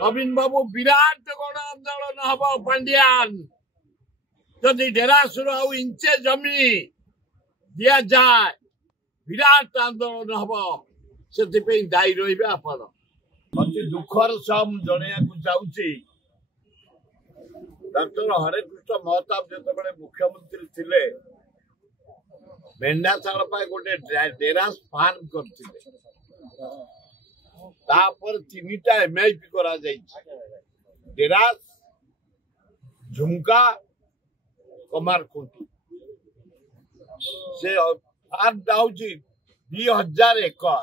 नवीन बाबू विराट गण आंदोलन हम पांडियान जदि डेरासुर आउ इंचे जमी दिया जाए विराट आंदोलन हम से दायी रही आपण अति दुखर सह जनइया चाहूँगी डॉक्टर हरेकृष्ण महताब जो मुख्यमंत्री थिले मेंढाशाल गोटे डेरास फार्म करते तीनटा एमआईपी करा डेरास झुमका कमारखुंटी से फार्म हूँ 2000 एकर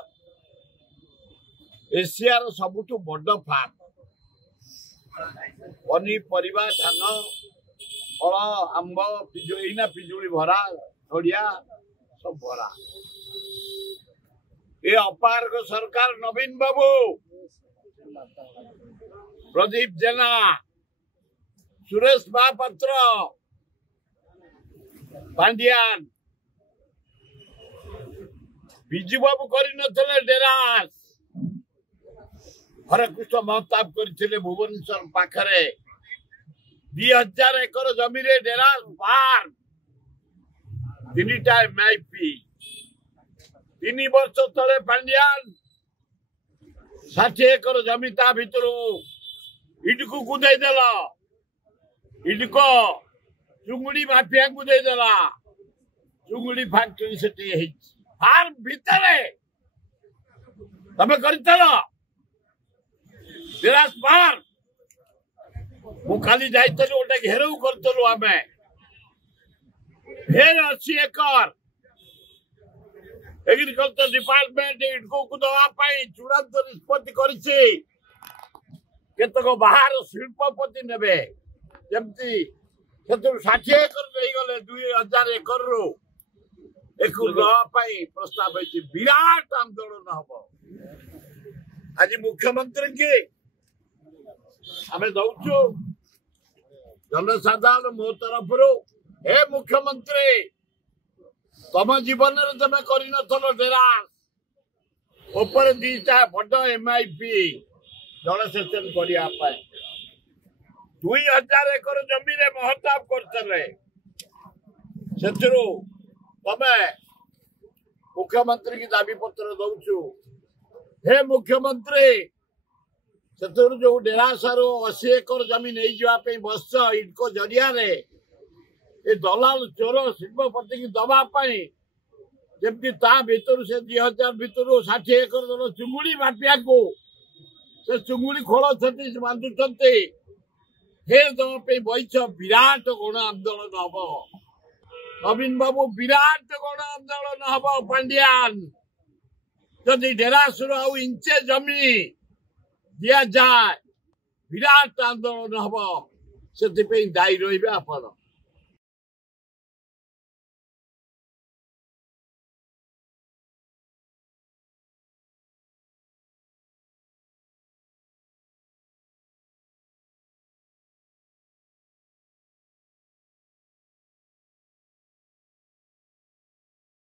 एशियार सबुठु बड़ फार्म पनीपरिया धान फल आंब पिजुना पिजुली भरा नड़िया सब भरा ये अपारग सरकार नवीन बाबू प्रदीप जेना सुरेश महापात्र पांडियान विजू बाबू कर डेरास हरेकृष्ण महताब करथिले भुवनेश्वर पाखरे 2000 एकर जमी रे डेरास फार्म तीनटा एमआईपी 3 वर्ष तले पांडियान 60 एकर जमी ता भितर इडको कुदै देला इडको चुंगड़ी माफिया को दे देला चुंगड़ी फैक्ट्री से फार्म भितर तमे करतला डेरास फार्म मु खाली जाइतलु गोटे घेराव करतलु आमे फेर 80 एकर एग्रीकल्चर डिपार्टमेंट इडको को दवा पाई चूड़ांत निष्पत्ति करिछि केतक बाहर शिल्पपति नेबे जमती सेतु 60 एकर नहीं गले 2000 एकर रो एक दवा पाई प्रस्ताव है विराट आंदोलन हबो आज मुख्यमंत्री की आम दौचु जनसाधारण मो तरफ हे मुख्यमंत्री तम जीवन तुम कर डेरास ऊपर 2टा बड़ एमआईपी जलसेचन करने 2000 एकर जमी रे महताब करते तमे मुख्यमंत्री की दाबी पत्र दौचु हे मुख्यमंत्री जो डेरासार 80 एकर जमी नहीं जावाई बस इडको जरिया ये दलाल चोर शिल्पपति की दवाई जमी भर से 2000 भर 60 एकर चुंगुड़ी माफिया को से चुंगुड़ी खोल बांधुंट हे दवाई बैठ विराट गण आंदोलन हम नवीन बाबू विराट गण आंदोलन हम पांडियान जदि डेरासुर आउ इंचे जमी दिया जाए विराट आंदोलन हम से दायी रही आपण।